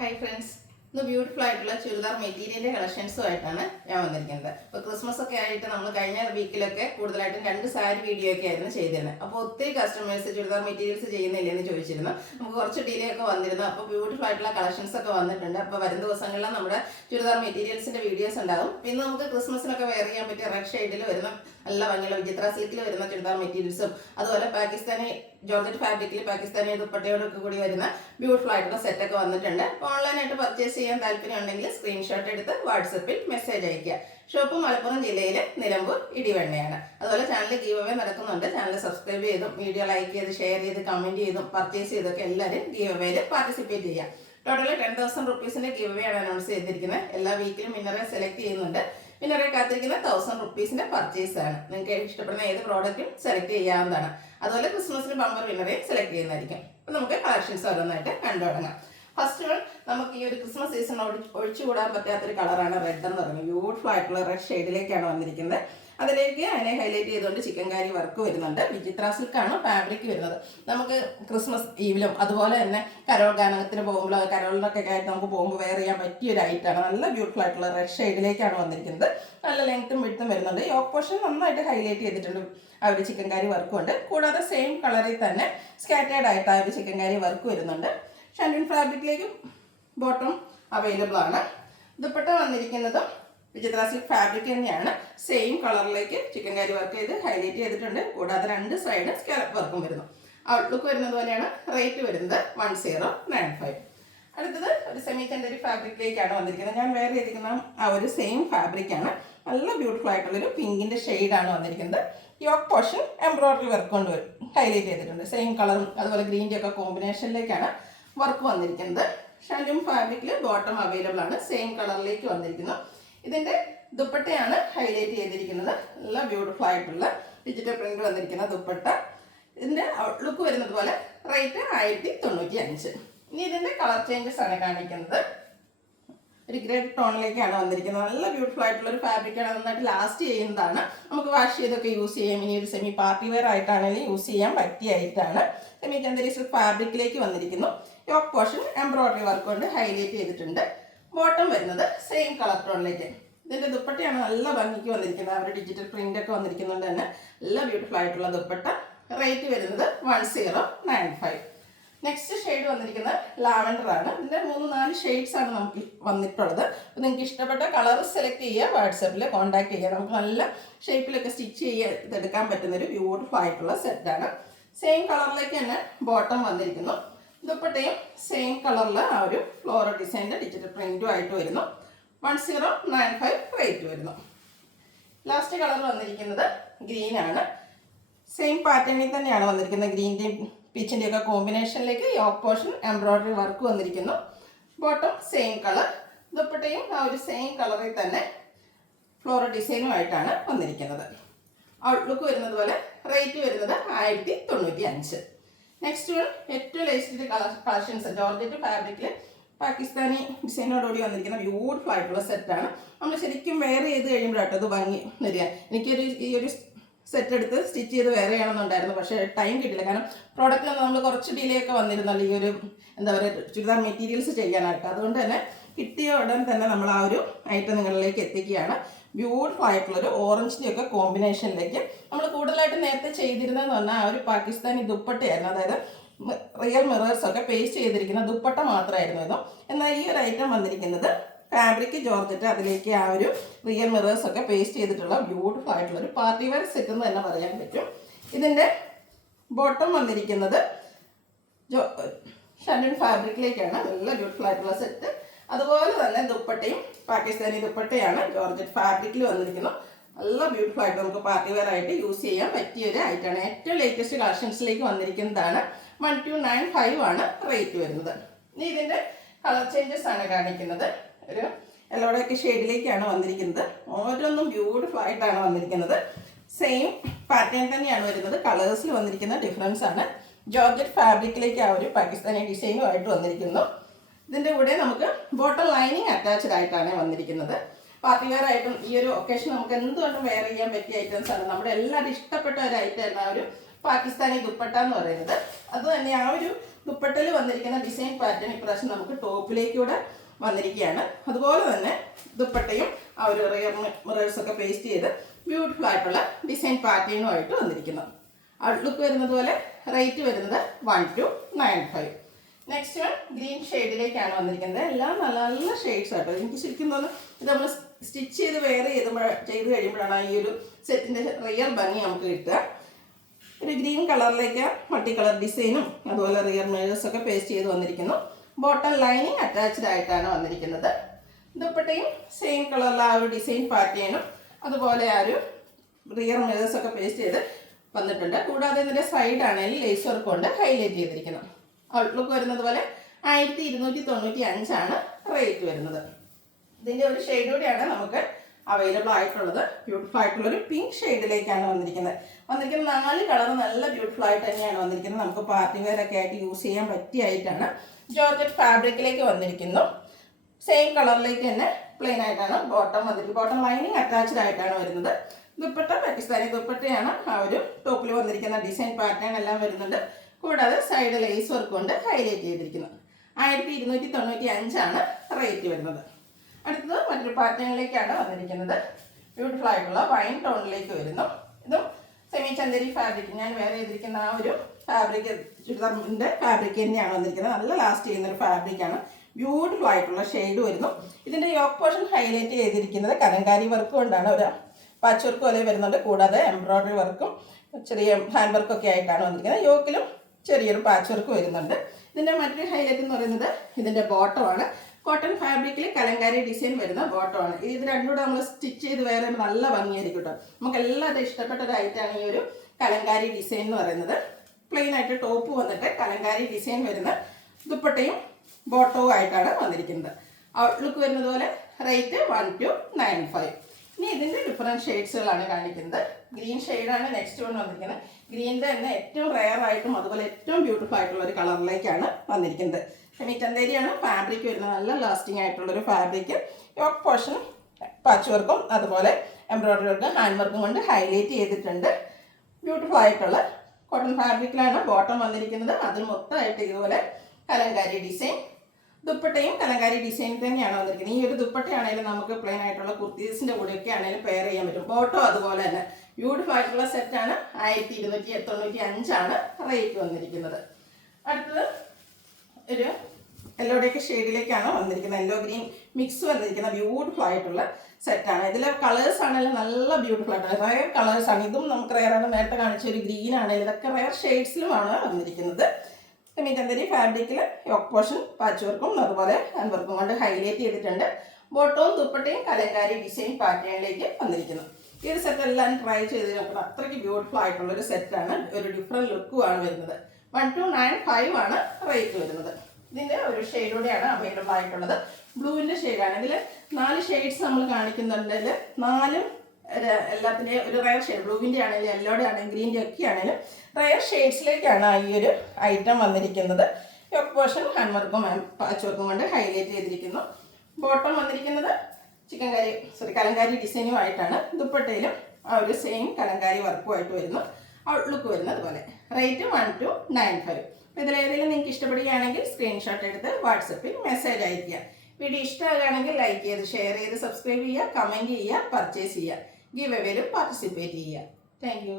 Hi friends, ഇന്ന് beautiful ആയിട്ടുള്ള ചുരിദാർ മെറ്റീരിയലിന്റെ കളക്ഷൻസുമായിട്ടാണ് ഞാൻ വന്നിരിക്കുന്നത്. അപ്പോൾ ക്രിസ്മസ് ഒക്കെ ആയിട്ട് നമ്മൾ കഴിഞ്ഞ വീക്കിലൊക്കെ കൂടുതലായിട്ടും 2 സാരി വീഡിയോ ഒക്കെ ആയിരുന്നു ചെയ്തിരുന്നത്. അപ്പോൾ ഒത്തിരി കസ്റ്റമേഴ്സ് ചുരിദാർ മെറ്റീരിയൽസ് ചെയ്യുന്നില്ലെന്ന് ചോദിച്ചിരുന്നു. നമുക്ക് കുറച്ച് ഡിലേ ഒക്കെ വന്നിരുന്നു. അപ്പോൾ ബ്യൂട്ടിഫുൾ ആയിട്ടുള്ള കളക്ഷൻസ് ഒക്കെ വന്നിട്ടുണ്ട്. അപ്പോൾ വരും ദിവസങ്ങളിൽ നമ്മുടെ ചുരിദാർ മെറ്റീരിയൽസിന്റെ വീഡിയോസ് ഉണ്ടാകും. പിന്നെ നമുക്ക് ക്രിസ്മസിനൊക്കെ വെയർ ചെയ്യാൻ പറ്റിയ റെഡ് ഷെയ്ഡിൽ വരുന്ന നല്ല ഭംഗിയുള്ള വിചിത്ര സിൽക്കിൽ വരുന്ന ചുരിദാർ മെറ്റീരിയൽസും അതുപോലെ പാകിസ്ഥാനി ജോർജറ്റ് ഫാബ്രിക്കിൽ പാകിസ്ഥാനി ദുപ്പട്ടയോടൊക്കെ കൂടി വരുന്ന ബ്യൂട്ടിഫുൾ ആയിട്ടുള്ള സെറ്റൊക്കെ വന്നിട്ടുണ്ട്. അപ്പോൾ ഓൺലൈനായിട്ട് പർച്ചേസ് ചെയ്യാൻ താല്പര്യം ഉണ്ടെങ്കിൽ സ്ക്രീൻഷോട്ട് എടുത്ത് വാട്സപ്പിൽ മെസ്സേജ് അയയ്ക്കുക. ഷോപ്പ് മലപ്പുറം ജില്ലയിലെ നിലമ്പൂർ ഇടിവണ്ണയാണ്. അതുപോലെ ചാനൽ ഗീവ് അവേ നടക്കുന്നുണ്ട്. ചാനൽ സബ്സ്ക്രൈബ് ചെയ്തും വീഡിയോ ലൈക്ക് ചെയ്ത് ഷെയർ ചെയ്ത് കമൻറ്റ് ചെയ്തും പർച്ചേസ് ചെയ്തൊക്കെ എല്ലാവരും ഗീവ് അവേയിൽ പാർട്ടിസിപ്പേറ്റ് ചെയ്യാം. ടോട്ടൽ 10,000 റുപ്പീസിൻ്റെ ഗീവ് അവേ ആണ് അനൗൺസ് ചെയ്തിരിക്കുന്നത്. എല്ലാ വീക്കിലും വിന്നറെ സെലക്ട് ചെയ്യുന്നുണ്ട്. വിന്നറെ കാത്തിരിക്കുന്ന 1,000 റുപ്പീസിൻ്റെ പർച്ചേസ് ആണ്. നിങ്ങൾക്ക് ഇഷ്ടപ്പെടുന്ന ഏത് പ്രോഡക്റ്റും സെലക്ട് ചെയ്യാവുന്നതാണ്. അതുപോലെ ക്രിസ്മസിന് ബമ്പർ വിന്നറെ സെലക്ട് ചെയ്യുന്നതായിരിക്കും. അപ്പോൾ നമുക്ക് കളക്ഷൻസ് ഓരോന്നായിട്ട് കണ്ടു തുടങ്ങാം. ഫസ്റ്റ് വൺ, നമുക്ക് ഈ ഒരു ക്രിസ്മസ് സീസൺ ഒഴിച്ചുകൂടാൻ പറ്റാത്തൊരു കളറാണ് റെഡ് എന്ന് പറയുന്നത്. ബ്യൂട്ടിഫുൾ ആയിട്ടുള്ള റെഡ് ഷെയ്ഡിലേക്കാണ് വന്നിരിക്കുന്നത്. അതിലേക്ക് അതിനെ ഹൈലൈറ്റ് ചെയ്തുകൊണ്ട് ചിക്കൻകാരി വർക്ക് വരുന്നുണ്ട്. വിചിത്ര സിൽക്കാണ് ഫാബ്രിക് വരുന്നത്. നമുക്ക് ക്രിസ്മസ് ഈവിലും അതുപോലെ തന്നെ കരോൾ ഗാനത്തിന് പോകുമ്പോൾ കരോളിനൊക്കെ ആയിട്ട് നമുക്ക് പോകുമ്പോൾ വെയർ ചെയ്യാൻ പറ്റിയൊരു ഐറ്റാണ്. നല്ല ബ്യൂട്ടിഫുൾ ആയിട്ടുള്ള റെഡ് ഷെയ്ഡിലേക്കാണ് വന്നിരിക്കുന്നത്. നല്ല ലെങ്ത്തും വിഡ്ത്തും വരുന്നുണ്ട്. യോക്ക് പോർഷൻ നന്നായിട്ട് ഹൈലൈറ്റ് ചെയ്തിട്ടുണ്ട്. ആ ഒരു ചിക്കൻകാരി വർക്കും ഉണ്ട്. കൂടാതെ സെയിം കളറിൽ തന്നെ സ്കാറ്റേഡ് ആയിട്ട് ആ ഒരു ചിക്കൻകാരി വർക്ക് വരുന്നുണ്ട്. ഷാൻഡിൻ ഫാബ്രിക്കിലേക്ക് ബോട്ടം അവൈലബിൾ ആണ്. ദുപ്പട്ട വന്നിരിക്കുന്നതും വിചിത്ര സിൽക്ക് ഫാബ്രിക് തന്നെയാണ്. സെയിം കളറിലേക്ക് ചിക്കൻകാരി വർക്ക് ചെയ്ത് ഹൈലൈറ്റ് ചെയ്തിട്ടുണ്ട്. കൂടാതെ 2 സൈഡ് സ്കാലപ്പ് വർക്കും വരുന്നു. ഔട്ട്ലുക്ക് വരുന്നത് പോലെയാണ്. റേറ്റ് വരുന്നത് 1095. അടുത്തത് ഒരു സെമി ടെൻഡറി ഫാബ്രിക്കിലേക്കാണ് വന്നിരിക്കുന്നത്. ഞാൻ വെയർ ചെയ്തിരിക്കുന്ന ആ ഒരു സെയിം ഫാബ്രിക്കാണ്. നല്ല ബ്യൂട്ടിഫുൾ ആയിട്ടുള്ളൊരു പിങ്കിൻ്റെ ഷെയ്ഡാണ് വന്നിരിക്കുന്നത്. യോക്ക് പോർഷൻ എംബ്രോയിഡറി വർക്ക് കൊണ്ട് ഹൈലൈറ്റ് ചെയ്തിട്ടുണ്ട്. സെയിം കളറും അതുപോലെ ഗ്രീൻ്റെ ഒക്കെ കോമ്പിനേഷനിലേക്കാണ് വർക്ക് വന്നിരിക്കുന്നത്. ഷാൻഡൂം ഫാബ്രിക്കിൽ ബോട്ടം അവൈലബിൾ ആണ്. സെയിം കളറിലേക്ക് വന്നിരിക്കുന്നു. ഇതിൻ്റെ ദുപ്പട്ടയാണ് ഹൈലൈറ്റ് ചെയ്തിരിക്കുന്നത്. നല്ല ബ്യൂട്ടിഫുൾ ആയിട്ടുള്ള ഡിജിറ്റൽ പ്രിന്റ് വന്നിരിക്കുന്ന ദുപ്പട്ട. ഇതിൻ്റെ ഔട്ട്ലുക്ക് വരുന്നത് പോലെ. റേറ്റ് 1095. ഇനി ഇതിൻ്റെ കളർ ചേഞ്ചസ് ആണ് കാണിക്കുന്നത്. ഒരു ഗ്രേ ടോണിലേക്കാണ് വന്നിരിക്കുന്നത്. നല്ല ബ്യൂട്ടിഫുൾ ആയിട്ടുള്ള ഒരു ഫാബ്രിക്കാണ്. നന്നായിട്ട് ലാസ്റ്റ് ചെയ്യുന്നതാണ്. നമുക്ക് വാഷ് ചെയ്തൊക്കെ യൂസ് ചെയ്യാം. ഇനി ഒരു സെമി പാർട്ടി വെയർ ആയിട്ടാണെങ്കിൽ യൂസ് ചെയ്യാൻ പറ്റിയ ആയിട്ടാണ്. സെമി ചന്ദരി സിൽക്ക് ഫാബ്രിക്കിലേക്ക് വന്നിരിക്കുന്നു. യോക്ക് പോർഷൻ എംബ്രോയിഡറി വർക്ക് കൊണ്ട് ഹൈലൈറ്റ് ചെയ്തിട്ടുണ്ട്. ബോട്ടം വരുന്നത് സെയിം കളർ ടോണിലേക്ക്. ഇതിൻ്റെ ദുപ്പട്ടയാണ് നല്ല ഭംഗിക്ക് വന്നിരിക്കുന്നത്. അവർ ഡിജിറ്റൽ പ്രിന്റ് ഒക്കെ വന്നിരിക്കുന്നുണ്ട് തന്നെ. നല്ല ബ്യൂട്ടിഫുൾ ആയിട്ടുള്ള ദുപ്പട്ട. റേറ്റ് വരുന്നത് 1095. നെക്സ്റ്റ് ഷെയ്ഡ് വന്നിരിക്കുന്നത് ലാവൻഡർ ആണ്. ഇതിൻ്റെ 3-4 ഷെയ്ഡ്സ് ആണ് നമുക്ക് വന്നിട്ടുള്ളത്. അപ്പോൾ നിങ്ങൾക്ക് ഇഷ്ടപ്പെട്ട കളർ സെലക്ട് ചെയ്യുക, വാട്സപ്പിൽ കോൺടാക്ട് ചെയ്യുക. നമുക്ക് നല്ല ഷേപ്പിലൊക്കെ സ്റ്റിച്ച് ചെയ്തെടുക്കാൻ പറ്റുന്നൊരു ബ്യൂട്ടിഫുൾ ആയിട്ടുള്ള സെറ്റാണ്. സെയിം കളറിലേക്ക് തന്നെ ബോട്ടം വന്നിരിക്കുന്നു. ദുപ്പട്ടയും സെയിം കളറിൽ ആ ഒരു ഫ്ലോറൽ ഡിസൈൻ്റെ ഡിജിറ്റൽ പ്രിൻറ്റും ആയിട്ട് വരുന്നു. 1095 റേറ്റ് വരുന്നു. ലാസ്റ്റ് കളർ വന്നിരിക്കുന്നത് ഗ്രീനാണ്. സെയിം പാറ്റേണിൽ തന്നെയാണ് വന്നിരിക്കുന്നത്. ഗ്രീൻ്റെയും പീച്ചിൻ്റെയും ഒക്കെ കോമ്പിനേഷനിലേക്ക് യോക്ക് പോർഷൻ എംബ്രോയിഡറി വർക്ക് വന്നിരിക്കുന്നു. Bottom same colour. ദുപ്പട്ടയും ആ ഒരു സെയിം കളറിൽ തന്നെ ഫ്ലോറൽ ഡിസൈനുമായിട്ടാണ് വന്നിരിക്കുന്നത്. ഔട്ട്ലുക്ക് വരുന്നത് പോലെ. റേറ്റ് വരുന്നത് 1095. നെക്സ്റ്റ് വൺ, ഏറ്റവും ലേറ്റസ്റ്റ് കളക്ഷൻസ് ജോർജറ്റ് ഫാബ്രിക്കിൽ പാകിസ്ഥാനി ഡിസൈനോടുകൂടി വന്നിരിക്കുന്ന ബ്യൂട്ടിഫുൾ ആയിട്ടുള്ള സെറ്റാണ്. നമ്മൾ ശരിക്കും വെയർ ചെയ്ത് കഴിയുമ്പോഴാട്ടോ അത് ഭംഗി വരിക. ഈ ഒരു സെറ്റ് എടുത്ത് സ്റ്റിച്ച് ചെയ്ത് വെയർ ചെയ്യണമെന്നുണ്ടായിരുന്നു. പക്ഷേ ടൈം കിട്ടില്ല. കാരണം പ്രോഡക്റ്റിൽ നമ്മൾ കുറച്ച് ഡിലേ ഒക്കെ വന്നിരുന്നല്ലോ ഈ ഒരു എന്താ പറയുക ചുരിദാർ മെറ്റീരിയൽസ് ചെയ്യാനായിട്ട്. അതുകൊണ്ട് തന്നെ കിട്ടിയ ഉടൻ തന്നെ നമ്മൾ ആ ഒരു ഐറ്റം നിങ്ങളിലേക്ക് എത്തിക്കുകയാണ്. ബ്യൂട്ടിഫുൾ ആയിട്ടുള്ളൊരു ഓറഞ്ചിൻ്റെ ഒക്കെ കോമ്പിനേഷനിലേക്ക് നമ്മൾ കൂടുതലായിട്ട് നേരത്തെ ചെയ്തിരുന്നതെന്ന് പറഞ്ഞാൽ ആ ഒരു പാകിസ്ഥാനി ദുപ്പട്ടയായിരുന്നു. അതായത് റിയൽ മിറേഴ്സ് ഒക്കെ പേസ്റ്റ് ചെയ്തിരിക്കുന്ന ദുപ്പട്ട മാത്രമായിരുന്നു ഇതും. എന്നാൽ ഈ ഒരു ഐറ്റം വന്നിരിക്കുന്നത് ഫാബ്രിക് ജോർജറ്റ്, അതിലേക്ക് ആ ഒരു റിയൽ മിറേഴ്സ് ഒക്കെ പേസ്റ്റ് ചെയ്തിട്ടുള്ള ബ്യൂട്ടിഫുൾ ആയിട്ടുള്ള ഒരു പാർട്ടി വെയർ സെറ്റ് എന്ന് തന്നെ പറയാൻ പറ്റും. ഇതിൻ്റെ ബോട്ടം വന്നിരിക്കുന്നത് ഷാൻഡൂം ഫാബ്രിക്കിലേക്കാണ്. നല്ല ബ്യൂട്ടിഫുൾ ആയിട്ടുള്ള സെറ്റ്. അതുപോലെ തന്നെ ദുപ്പട്ടയും പാകിസ്ഥാനി ദുപ്പട്ടയാണ് ജോർജറ്റ് ഫാബ്രിക്കിൽ വന്നിരിക്കുന്നത്. നല്ല ബ്യൂട്ടിഫുൾ ആയിട്ട് നമുക്ക് പാർട്ടി വെയർ ആയിട്ട് യൂസ് ചെയ്യാൻ പറ്റിയൊരു ഐറ്റമാണ്. ഏറ്റവും ലേറ്റസ്റ്റ് കളക്ഷൻസിലേക്ക് വന്നിരിക്കുന്നതാണ്. 1295 ആണ് റേറ്റ് വരുന്നത്. ഇനി ഇതിൻ്റെ കളർ ചേഞ്ചസ് ആണ് കാണിക്കുന്നത്. ഒരു യെല്ലോടൊക്കെ ഷെയ്ഡിലേക്കാണ് വന്നിരിക്കുന്നത്. ഓരോന്നും ബ്യൂട്ടിഫുൾ ആയിട്ടാണ് വന്നിരിക്കുന്നത്. സെയിം പാറ്റേൺ തന്നെയാണ് വരുന്നത്. കളേഴ്സിൽ വന്നിരിക്കുന്ന ഡിഫറൻസ് ആണ്. ജോർജറ്റ് ഫാബ്രിക്കിലേക്ക് ആ ഒരു പാകിസ്ഥാനി ഡിസൈനുമായിട്ട് വന്നിരിക്കുന്നു. ഇതിൻ്റെ കൂടെ നമുക്ക് ബോട്ടം ലൈനിങ് അറ്റാച്ച്ഡ് ആയിട്ടാണ് വന്നിരിക്കുന്നത്. പാർട്ടി വെയർ ആയിട്ടും ഈ ഒരു ഒക്കേഷൻ നമുക്ക് എന്തുകൊണ്ടും വെയർ ചെയ്യാൻ പറ്റിയ ഐറ്റംസ് ആണ്. നമ്മുടെ എല്ലാവരും ഇഷ്ടപ്പെട്ട ഒരു ഐറ്റമാണ് ആ ഒരു പാകിസ്ഥാനി ദുപ്പട്ട എന്ന് പറയുന്നത്. അത് തന്നെ ആ ഒരു ദുപ്പട്ടയിൽ വന്നിരിക്കുന്ന ഡിസൈൻ പാറ്റേൺ ഇപ്രാവശ്യം നമുക്ക് ടോപ്പിലേക്കൂടെ വന്നിരിക്കുകയാണ്. അതുപോലെ തന്നെ ദുപ്പട്ടയും ആ ഒരു റിയർ മിറേഴ്സൊക്കെ പേസ്റ്റ് ചെയ്ത് ബ്യൂട്ടിഫുൾ ആയിട്ടുള്ള ഡിസൈൻ പാറ്റേണുമായിട്ട് വന്നിരിക്കുന്നു. ഔട്ട്ലുക്ക് വരുന്നത് പോലെ റേറ്റ് വരുന്നത് 1295. നെക്സ്റ്റ് വൺ ഗ്രീൻ ഷെയ്ഡിലേക്കാണ് വന്നിരിക്കുന്നത്. എല്ലാം നല്ല നല്ല ഷെയ്ഡ്സ് ആട്ടോ. എനിക്ക് ശരിക്കും തോന്നുന്നു ഇത് നമ്മൾ സ്റ്റിച്ച് ചെയ്ത് വെയർ ചെയ്ത് കഴിയുമ്പോഴാണ് ഈ ഒരു സെറ്റിൻ്റെ റിയൽ ഭംഗി നമുക്ക് കിട്ടുക. ഒരു ഗ്രീൻ കളറിലേക്ക് മൾട്ടി കളർ ഡിസൈനും അതുപോലെ റിയർ മിറേഴ്സൊക്കെ പേസ്റ്റ് ചെയ്ത് വന്നിരിക്കുന്നു. ബോട്ടം ലൈനിങ് അറ്റാച്ച്ഡ് ആയിട്ടാണ് വന്നിരിക്കുന്നത്. ദുപ്പട്ടയും സെയിം കളറിലെ ആ ഒരു ഡിസൈൻ പാറ്റേണും അതുപോലെ ആ ഒരു റിയർ മിറേഴ്സൊക്കെ പേസ്റ്റ് ചെയ്ത് വന്നിട്ടുണ്ട്. കൂടാതെ ഇതിൻ്റെ സൈഡാണെങ്കിൽ ലേസ് വർക്ക് കൊണ്ട് ഹൈലൈറ്റ് ചെയ്തിരിക്കുന്നു. ഔട്ട്ലുക്ക് വരുന്നത് പോലെ 1295 റേറ്റ് വരുന്നത്. ഇതിൻ്റെ ഒരു ഷെയ്ഡ് കൂടിയാണ് നമുക്ക് അവൈലബിൾ ആയിട്ടുള്ളത്. ബ്യൂട്ടിഫുൾ ആയിട്ടുള്ളൊരു പിങ്ക് ഷെയ്ഡിലേക്കാണ് വന്നിരിക്കുന്നത്. 4 കളർ നല്ല ബ്യൂട്ടിഫുൾ ആയിട്ട് തന്നെയാണ് വന്നിരിക്കുന്നത്. നമുക്ക് പാർട്ടി വെയർ ഒക്കെ ആയിട്ട് യൂസ് ചെയ്യാൻ പറ്റിയായിട്ടാണ്. ജോർജറ്റ് ഫാബ്രിക്കിലേക്ക് വന്നിരിക്കുന്നു. സെയിം കളറിലേക്ക് തന്നെ പ്ലെയിൻ ആയിട്ടാണ് ബോട്ടം വന്നിരിക്കുന്നത്. ബോട്ടം ലൈനിങ് അറ്റാച്ച്ഡ് ആയിട്ടാണ് വരുന്നത്. ദുപ്പട്ട പാകിസ്ഥാനി ദുപ്പട്ടയാണ്. ആ ഒരു ടോപ്പിൽ വന്നിരിക്കുന്ന ഡിസൈൻ പാറ്റേൺ എല്ലാം വരുന്നുണ്ട്. കൂടാതെ സൈഡ് ലേസ് വർക്ക് കൊണ്ട് ഹൈലൈറ്റ് ചെയ്തിരിക്കുന്നത്. 1295 റേറ്റ് വരുന്നത്. അടുത്തത് മറ്റൊരു പാറ്റേണിലേക്കാണ് വന്നിരിക്കുന്നത്. ബ്യൂട്ടിഫുൾ ആയിട്ടുള്ള വൈൻ ടോണിലേക്ക് വരുന്നു. ഇതും സെമി ചന്ദേരി ഫാബ്രിക് ഞാൻ വേറെ ചെയ്തിരിക്കുന്ന ആ ഒരു ഫാബ്രിക് ചുരിദാറിൻ്റെ ഫാബ്രിക് തന്നെയാണ് വന്നിരിക്കുന്നത്. നല്ല ലാസ്റ്റ് ചെയ്യുന്നൊരു ഫാബ്രിക്കാണ്. ബ്യൂട്ടിഫുൾ ആയിട്ടുള്ള ഷെയ്ഡ് വരുന്നു. ഇതിൻ്റെ യോക്ക് പോർഷൻ ഹൈലൈറ്റ് ചെയ്തിരിക്കുന്നത് കലങ്കാരി വർക്ക് കൊണ്ടാണ്. ഒരു പാച്ച് വർക്ക് പോലെ വരുന്നുണ്ട്. കൂടാതെ എംബ്രോയ്ഡറി വർക്കും ചെറിയ ഹാൻഡ് വർക്കൊക്കെ ആയിട്ടാണ് വന്നിരിക്കുന്നത്. യോക്കിലും ചെറിയൊരു പാച്ച് വർക്ക് വരുന്നുണ്ട്. ഇതിൻ്റെ മറ്റൊരു ഹൈലൈറ്റ് എന്ന് പറയുന്നത് ഇതിൻ്റെ ബോട്ടമാണ്. കോട്ടൺ ഫാബ്രിക്കിൽ കലങ്കാരി ഡിസൈൻ വരുന്ന ബോട്ടമാണ്. ഇത് രണ്ടും കൂടെ നമ്മൾ സ്റ്റിച്ച് ചെയ്ത് വേറെ നല്ല ഭംഗിയായിരിക്കും കേട്ടോ. നമുക്ക് എല്ലാവരും ഇഷ്ടപ്പെട്ട ഒരു ഐറ്റമാണ് ഈ ഒരു കലങ്കാരി ഡിസൈൻ എന്ന് പറയുന്നത്. പ്ലെയിൻ ആയിട്ട് ടോപ്പ് വന്നിട്ട് കലങ്കാരി ഡിസൈൻ വരുന്ന ദുപ്പട്ടയും ബോട്ടവും ആയിട്ടാണ് വന്നിരിക്കുന്നത്. ഔട്ട്ലുക്ക് വരുന്നത് പോലെ റേറ്റ് 1295. ഇനി ഇതിൻ്റെ ഡിഫറെൻറ്റ് ഷെയ്ഡ്സുകളാണ് കാണിക്കുന്നത്. ഗ്രീൻ ഷെയ്ഡാണ് നെക്സ്റ്റ് വൺ വന്നിരിക്കുന്നത്. ഗ്രീനിൻ്റെ തന്നെ ഏറ്റവും റെയർ ആയിട്ടും അതുപോലെ ഏറ്റവും ബ്യൂട്ടിഫുൾ ആയിട്ടുള്ള ഒരു കളറിലേക്കാണ് വന്നിരിക്കുന്നത്. സെമി ചന്ദേരിയാണ് ഫാബ്രിക് വരുന്നത്. നല്ല ലാസ്റ്റിംഗ് ആയിട്ടുള്ളൊരു ഫാബ്രിക്. യോക്ക് പോർഷൻ പാച്ച് വർക്കും അതുപോലെ എംബ്രോയ്ഡറി വർക്കും ഹാൻഡ് വർക്കും കൊണ്ട് ഹൈലൈറ്റ് ചെയ്തിട്ടുണ്ട്. ബ്യൂട്ടിഫുൾ ആയിട്ടുള്ള കോട്ടൺ ഫാബ്രിക്കിലാണ് ബോട്ടം വന്നിരിക്കുന്നത്. അതിൽ മൊത്തമായിട്ട് ഇതുപോലെ കലങ്കാരി ഡിസൈൻ. ദുപ്പട്ടയും കലങ്കാരി ഡിസൈൻ തന്നെയാണ് വന്നിരിക്കുന്നത്. ഈ ഒരു ദുപ്പട്ടയാണെങ്കിലും നമുക്ക് പ്ലെയിൻ ആയിട്ടുള്ള കുർത്തീസിൻ്റെ കൂടെയൊക്കെ ആണെങ്കിലും പെയർ ചെയ്യാൻ പറ്റും. ബോട്ടോ അതുപോലെ തന്നെ ബ്യൂട്ടിഫുൾ ആയിട്ടുള്ള സെറ്റാണ്. 1295 റേറ്റ് വന്നിരിക്കുന്നത്. അടുത്തത് ഒരു യെല്ലോടെയൊക്കെ ഷെയ്ഡിലേക്കാണ് വന്നിരിക്കുന്നത്. യെല്ലോ ഗ്രീൻ മിക്സ് വന്നിരിക്കുന്ന ബ്യൂട്ടിഫുൾ ആയിട്ടുള്ള സെറ്റാണ്. ഇതിലെ കളേഴ്സ് ആണെങ്കിലും നല്ല ബ്യൂട്ടിഫുൾ ആയിട്ടുള്ള റയർ കളേഴ്സാണ്. ഇതും നമുക്ക് റയറാണ്. നേരത്തെ കാണിച്ച ഒരു ഗ്രീൻ ആണെങ്കിലും ഇതൊക്കെ റയർ ഷെയ്ഡ്സിലുമാണ് വന്നിരിക്കുന്നത്. സെമി ചന്ദേരി ഫാബ്രിക്കിൽ യോക്ക് പോർഷൻ പാച്ച് വർക്കും അതുപോലെ ഹാൻഡ് വർക്കും കൊണ്ട് ഹൈലൈറ്റ് ചെയ്തിട്ടുണ്ട്. ബോട്ടവും ദുപ്പട്ടയും കലങ്കാരി ഡിസൈൻ പാറ്റേണിലേക്ക് വന്നിരിക്കുന്നു. ഈ ഒരു സെറ്റ് എല്ലാം ട്രൈ ചെയ്ത് നോക്കണം. അത്രയ്ക്ക് ബ്യൂട്ടിഫുൾ ആയിട്ടുള്ളൊരു സെറ്റാണ്. ഒരു ഡിഫറെൻറ്റ് ലുക്കുമാണ് വരുന്നത്. 1295 റേറ്റ് വരുന്നത്. ഇതിൻ്റെ ഒരു ഷെയ്ഡൂടെയാണ് അവൈലബിൾ ആയിട്ടുള്ളത്. ബ്ലൂവിൻ്റെ ഷെയ്ഡാണ്. ഇതിൽ 4 ഷെയ്ഡ്സ് നമ്മൾ കാണിക്കുന്നുണ്ടെങ്കിൽ 4 എല്ലാത്തിൻ്റെയും ഒരു റയർ ഷെയ്ഡ്. ബ്ലൂവിൻ്റെ ആണെങ്കിലും യെല്ലോയുടെ ആണെങ്കിലും ഗ്രീൻ്റെ ഒക്കെ ആണെങ്കിലും റയർ ഷെയ്ഡ്സിലേക്കാണ് ഈ ഒരു ഐറ്റം വന്നിരിക്കുന്നത്. യോക്ക് പോർഷൻ ഹാൻഡ് വർക്കും പാച്ച് വർക്കും കൊണ്ട് ഹൈലൈറ്റ് ചെയ്തിരിക്കുന്നു. ബോട്ടം വന്നിരിക്കുന്നത് കലങ്കാരി ഡിസൈനുമായിട്ടാണ്. ദുപ്പട്ടയിലും ആ ഒരു സെയിം കലങ്കാരി വർക്കുമായിട്ട് വരുന്നു. ഔട്ട്ലുക്ക് വരുന്നത് പോലെ. റേറ്റ് 1295. അപ്പോൾ ഇതിലേതെങ്കിലും നിങ്ങൾക്ക് ഇഷ്ടപ്പെടുകയാണെങ്കിൽ സ്ക്രീൻഷോട്ട് എടുത്ത് വാട്സപ്പിൽ മെസ്സേജ് അയയ്ക്കുക. വീഡിയോ ഇഷ്ടമാകുകയാണെങ്കിൽ ലൈക്ക് ചെയ്ത് ഷെയർ ചെയ്ത് സബ്സ്ക്രൈബ് ചെയ്യുക, കമൻറ്റ് ചെയ്യുക, പർച്ചേസ് ചെയ്യുക, ഗിവ് എവേയിലും പാർട്ടിസിപ്പേറ്റ് ചെയ്യുക. Thank you.